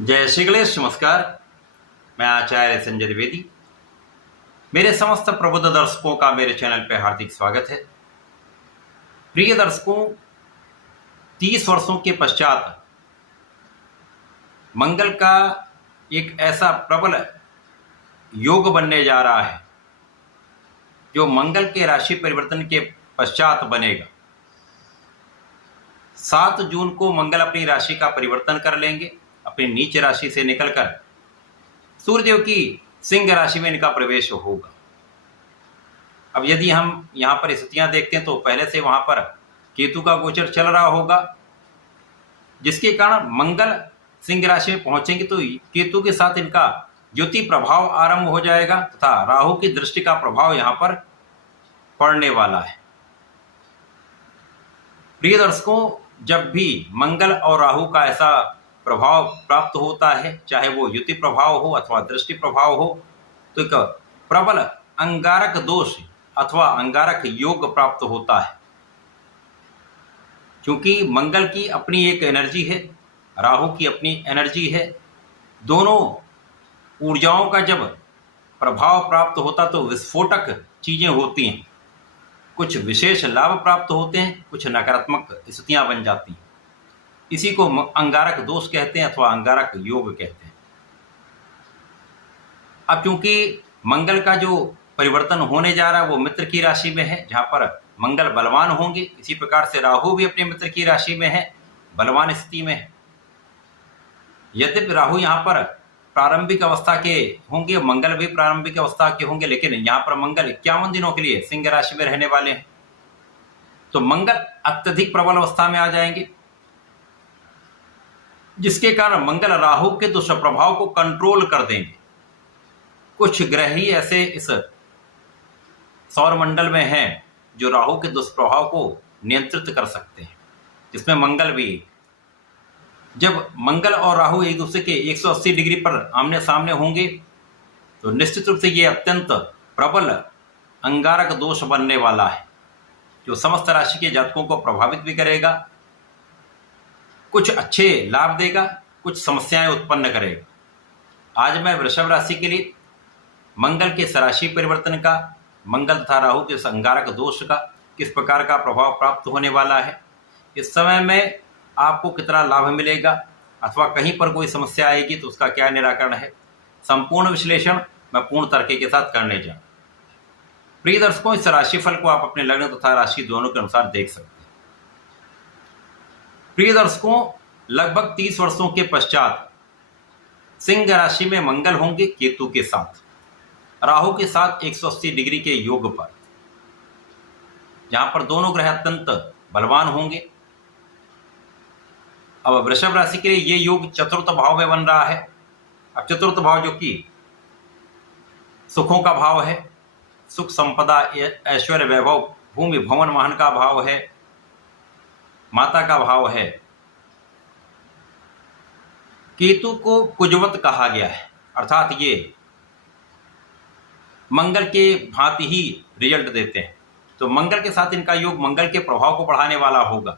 जय श्री गणेश। नमस्कार। मैं आचार्य संजय द्विवेदी। मेरे समस्त प्रबुद्ध दर्शकों का मेरे चैनल पर हार्दिक स्वागत है। प्रिय दर्शकों, 30 वर्षों के पश्चात मंगल का एक ऐसा प्रबल योग बनने जा रहा है जो मंगल के राशि परिवर्तन के पश्चात बनेगा। 7 जून को मंगल अपनी राशि का परिवर्तन कर लेंगे। अपनी नीच राशि से निकलकर सूर्यदेव की सिंह राशि में इनका प्रवेश होगा। अब यदि हम यहाँ पर स्थितियां देखते हैं तो पहले से वहां पर केतु का गोचर चल रहा होगा, जिसके कारण मंगल सिंह राशि में पहुंचेंगे तो केतु के साथ इनका ज्योति प्रभाव आरंभ हो जाएगा तथा राहु की दृष्टि का प्रभाव यहाँ पर पड़ने वाला है। प्रिय दर्शकों, जब भी मंगल और राहु का ऐसा प्रभाव प्राप्त होता है, चाहे वो युति प्रभाव हो अथवा दृष्टि प्रभाव हो, तो एक प्रबल अंगारक दोष अथवा अंगारक योग प्राप्त होता है। क्योंकि मंगल की अपनी एक एनर्जी है, राहु की अपनी एनर्जी है। दोनों ऊर्जाओं का जब प्रभाव प्राप्त होता तो विस्फोटक चीजें होती हैं। कुछ विशेष लाभ प्राप्त होते हैं, कुछ नकारात्मक स्थितियां बन जाती हैं। इसी को अंगारक दोष कहते हैं अथवा अंगारक योग कहते हैं। अब क्योंकि मंगल का जो परिवर्तन होने जा रहा है वो मित्र की राशि में है, जहां पर मंगल बलवान होंगे। इसी प्रकार से राहु भी अपने मित्र की राशि में है, बलवान स्थिति में है। यद्यपि राहु यहाँ पर प्रारंभिक अवस्था के होंगे, मंगल भी प्रारंभिक अवस्था के होंगे, लेकिन यहाँ पर मंगल 51 दिनों के लिए सिंह राशि में रहने वाले हैं। तो मंगल अत्यधिक प्रबल अवस्था में आ जाएंगे, जिसके कारण मंगल राहु के दुष्प्रभाव को कंट्रोल कर देंगे। कुछ ग्रह ही ऐसे इस सौर मंडल में हैं जो राहु के दुष्प्रभाव को नियंत्रित कर सकते हैं, जिसमें मंगल भी। जब मंगल और राहु एक दूसरे के 180 डिग्री पर आमने सामने होंगे तो निश्चित रूप से ये अत्यंत प्रबल अंगारक दोष बनने वाला है, जो समस्त राशि के जातकों को प्रभावित भी करेगा। कुछ अच्छे लाभ देगा, कुछ समस्याएं उत्पन्न करेगा। आज मैं वृषभ राशि के लिए मंगल के राशि परिवर्तन का, मंगल तथा राहु के अंगारक दोष का किस प्रकार का प्रभाव प्राप्त होने वाला है, इस समय में आपको कितना लाभ मिलेगा अथवा कहीं पर कोई समस्या आएगी तो उसका क्या निराकरण है, संपूर्ण विश्लेषण मैं पूर्ण तर्क के साथ करने जा। प्रिय दर्शकों, इस राशिफल को आप अपने लग्न तथा राशि दोनों के अनुसार देख सकते हैं। प्रिय दर्शकों, लगभग 30 वर्षों के पश्चात सिंह राशि में मंगल होंगे केतु के साथ, राहु के साथ 180 डिग्री के योग पर, जहां पर दोनों ग्रह अत्यंत बलवान होंगे। अब वृषभ राशि के लिए ये योग चतुर्थ भाव में बन रहा है। अब चतुर्थ भाव जो कि सुखों का भाव है, सुख संपदा ऐश्वर्य वैभव भूमि भवन वाहन का भाव है, माता का भाव है। केतु को कुजवत कहा गया है, अर्थात ये मंगल के भांति ही रिजल्ट देते हैं। तो मंगल के साथ इनका योग मंगल के प्रभाव को बढ़ाने वाला होगा,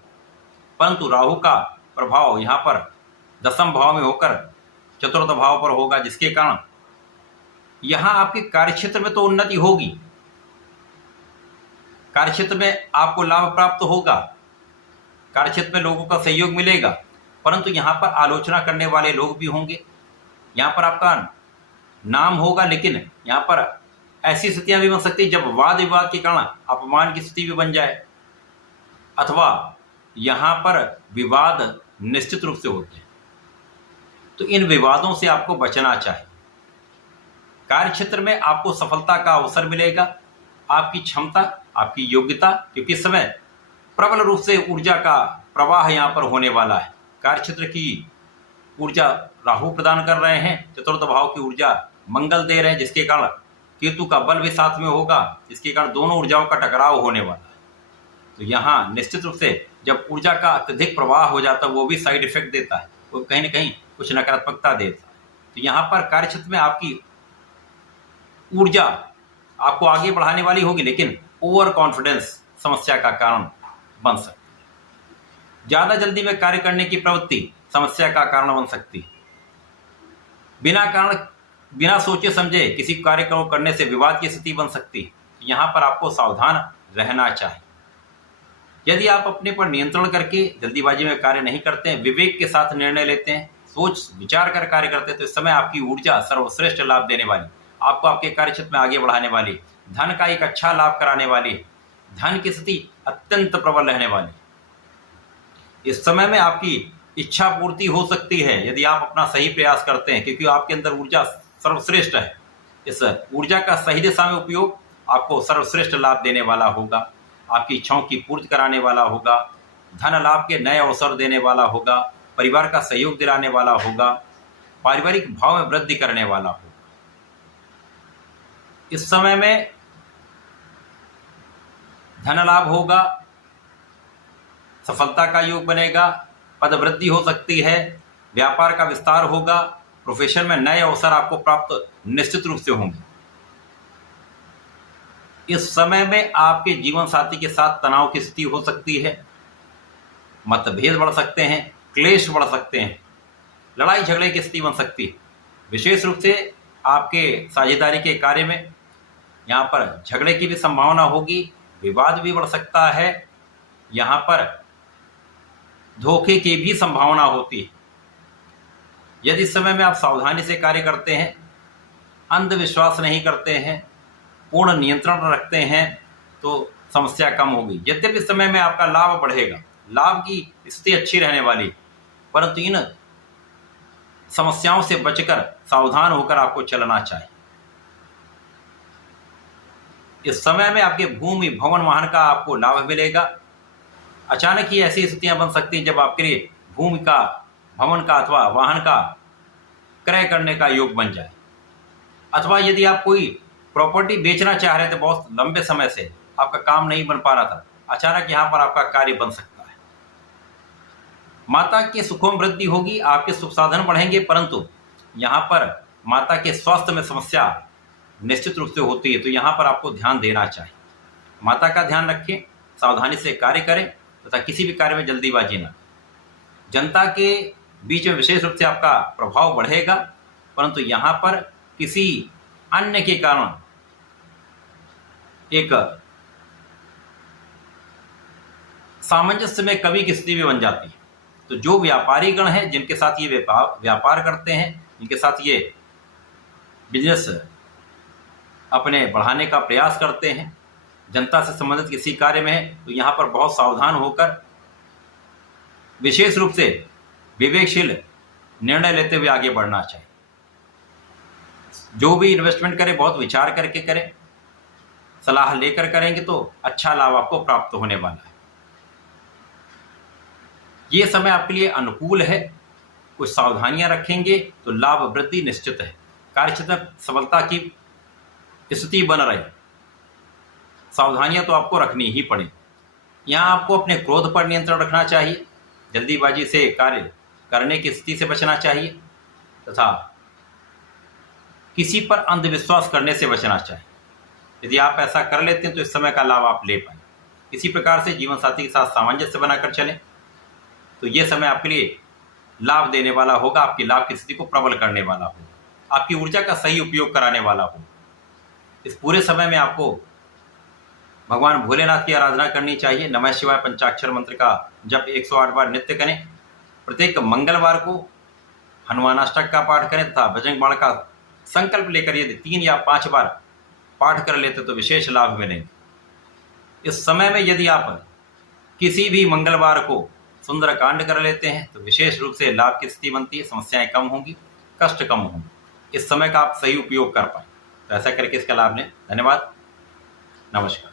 परंतु राहु का प्रभाव यहाँ पर 10वें भाव में होकर चतुर्थ भाव पर होगा, जिसके कारण यहाँ आपके कार्यक्षेत्र में तो उन्नति होगी, कार्यक्षेत्र में आपको लाभ प्राप्त होगा, कार्यक्षेत्र में लोगों का सहयोग मिलेगा, परंतु यहाँ पर आलोचना करने वाले लोग भी होंगे। यहाँ पर आपका नाम होगा, लेकिन यहाँ पर ऐसी स्थितियां भी बन सकती है जब वाद विवाद के कारण अपमान की स्थिति भी बन जाए, अथवा यहाँ पर विवाद निश्चित रूप से होते हैं। तो इन विवादों से आपको बचना चाहिए। कार्यक्षेत्र में आपको सफलता का अवसर मिलेगा, आपकी क्षमता, आपकी योग्यता, क्योंकि इस समय प्रबल रूप से ऊर्जा का प्रवाह यहाँ पर होने वाला है। कार्यक्षेत्र की ऊर्जा राहु प्रदान कर रहे हैं, चतुर्थ भाव की ऊर्जा मंगल दे रहे हैं, जिसके कारण केतु का बल भी साथ में होगा, जिसके कारण दोनों ऊर्जाओं का टकराव होने वाला है। तो यहाँ निश्चित रूप से जब ऊर्जा का अत्यधिक प्रवाह हो जाता है वो भी साइड इफेक्ट देता है, वो कहीं ना कहीं कुछ नकारात्मकता देता है। तो यहाँ पर कार्यक्षेत्र में आपकी ऊर्जा आपको आगे बढ़ाने वाली होगी, लेकिन ओवर कॉन्फिडेंस समस्या का कारण बन सकती है। ज्यादा जल्दी में कार्य करने की प्रवृत्ति समस्या का कारण बन सकती है। बिना कारण बिना सोचे समझे किसी कार्य को करने से विवाद की स्थिति बन सकती है। यहाँ पर आपको सावधान रहना चाहिए। यदि आप अपने पर नियंत्रण करके जल्दीबाजी में कार्य नहीं करते हैं, विवेक के साथ निर्णय लेते हैं, सोच विचार कर कार्य करते हैं, तो इस समय आपकी ऊर्जा सर्वश्रेष्ठ लाभ देने वाली, आपको आपके कार्य क्षेत्र में आगे बढ़ाने वाली, धन का एक अच्छा लाभ कराने वाली, धन की स्थिति अत्यंत प्रबल रहने वाली। इस समय में आपकी इच्छा पूर्ति हो सकती है यदि आप अपना सही प्रयास करते हैं, क्योंकि आपके अंदर ऊर्जा सर्वश्रेष्ठ है। इस ऊर्जा का सही दिशा में उपयोग आपको सर्वश्रेष्ठ लाभ देने वाला होगा, आपकी इच्छाओं की पूर्ति कराने वाला होगा, धन लाभ के नए अवसर देने वाला होगा, परिवार का सहयोग दिलाने वाला होगा, पारिवारिक भाव में वृद्धि करने वाला होगा। इस समय में धन लाभ होगा, सफलता का योग बनेगा, पद वृद्धि हो सकती है, व्यापार का विस्तार होगा, प्रोफेशन में नए अवसर आपको प्राप्त निश्चित रूप से होंगे। इस समय में आपके जीवन साथी के साथ तनाव की स्थिति हो सकती है, मतभेद बढ़ सकते हैं, क्लेश बढ़ सकते हैं, लड़ाई झगड़े की स्थिति बन सकती है। विशेष रूप से आपके साझेदारी के कार्य में यहाँ पर झगड़े की भी संभावना होगी, विवाद भी बढ़ सकता है, यहाँ पर धोखे की भी संभावना होती है। यदि इस समय में आप सावधानी से कार्य करते हैं, अंधविश्वास नहीं करते हैं, पूर्ण नियंत्रण रखते हैं, तो समस्या कम होगी। यद्यपि इस समय में आपका लाभ बढ़ेगा, लाभ की स्थिति अच्छी रहने वाली, परंतु इन समस्याओं से बचकर सावधान होकर आपको चलना चाहिए। इस समय में आपके भूमि भवन वाहन का आपको लाभ मिलेगा। अचानक ही ऐसी स्थितियां बन सकती हैं जब आपके लिए भूमि का, भवन का अथवा वाहन का क्रय करने का योग बन जाए, अथवा यदि आप कोई प्रॉपर्टी बेचना चाह रहे थे, बहुत लंबे समय से आपका काम नहीं बन पा रहा था, अचानक यहाँ पर आपका कार्य बन सकता है। माता के सुखों में वृद्धि होगी, आपके सुख साधन बढ़ेंगे, परंतु यहाँ पर माता के स्वास्थ्य में समस्या निश्चित रूप से होती है, तो यहाँ पर आपको ध्यान देना चाहिए। माता का ध्यान रखें, सावधानी से कार्य करें तथा किसी भी कार्य में जल्दीबाजी न। जनता के बीच में विशेष रूप से आपका प्रभाव बढ़ेगा, परंतु यहाँ पर किसी अन्य के कारण एक सामंजस्य में कमी की स्थिति भी बन जाती है। तो जो व्यापारी गण हैं, जिनके साथ ये व्यापार करते हैं, जिनके साथ ये बिजनेस अपने बढ़ाने का प्रयास करते हैं, जनता से संबंधित किसी कार्य में है, तो यहाँ पर बहुत सावधान होकर विशेष रूप से विवेकशील निर्णय लेते हुए आगे बढ़ना चाहिए। जो भी इन्वेस्टमेंट करें बहुत विचार करके करें, सलाह लेकर करेंगे तो अच्छा लाभ आपको प्राप्त होने वाला है। ये समय आपके लिए अनुकूल है, कुछ सावधानियां रखेंगे तो लाभ वृद्धि निश्चित है। कार्यक्षेत्र में सफलता की स्थिति बन रही, सावधानियां तो आपको रखनी ही पड़े। यहाँ आपको अपने क्रोध पर नियंत्रण रखना चाहिए, जल्दीबाजी से कार्य करने की स्थिति से बचना चाहिए तथा किसी पर अंधविश्वास करने से बचना चाहिए। यदि आप ऐसा कर लेते हैं तो इस समय का लाभ आप ले पाएंगे। किसी प्रकार से जीवन साथी के साथ सामंजस्य बनाकर चलें तो ये समय आपके लिए लाभ देने वाला होगा, आपकी लाभ की स्थिति को प्रबल करने वाला होगा, आपकी ऊर्जा का सही उपयोग कराने वाला होगा। इस पूरे समय में आपको भगवान भोलेनाथ की आराधना करनी चाहिए। नमः शिवाय पंचाक्षर मंत्र का जप 108 बार नित्य करें। प्रत्येक मंगलवार को हनुमानाष्टक का पाठ करें तथा बजरंग बाण का संकल्प लेकर यदि 3 या 5 बार पाठ कर लेते तो विशेष लाभ मिलेंगे। इस समय में यदि आप किसी भी मंगलवार को सुंदरकांड कर लेते हैं तो विशेष रूप से लाभ की स्थिति बनती है, समस्याएं कम होंगी, कष्ट कम होंगे। इस समय का आप सही उपयोग कर पाए, तो ऐसा करके इसका लाभ लें। धन्यवाद, नमस्कार।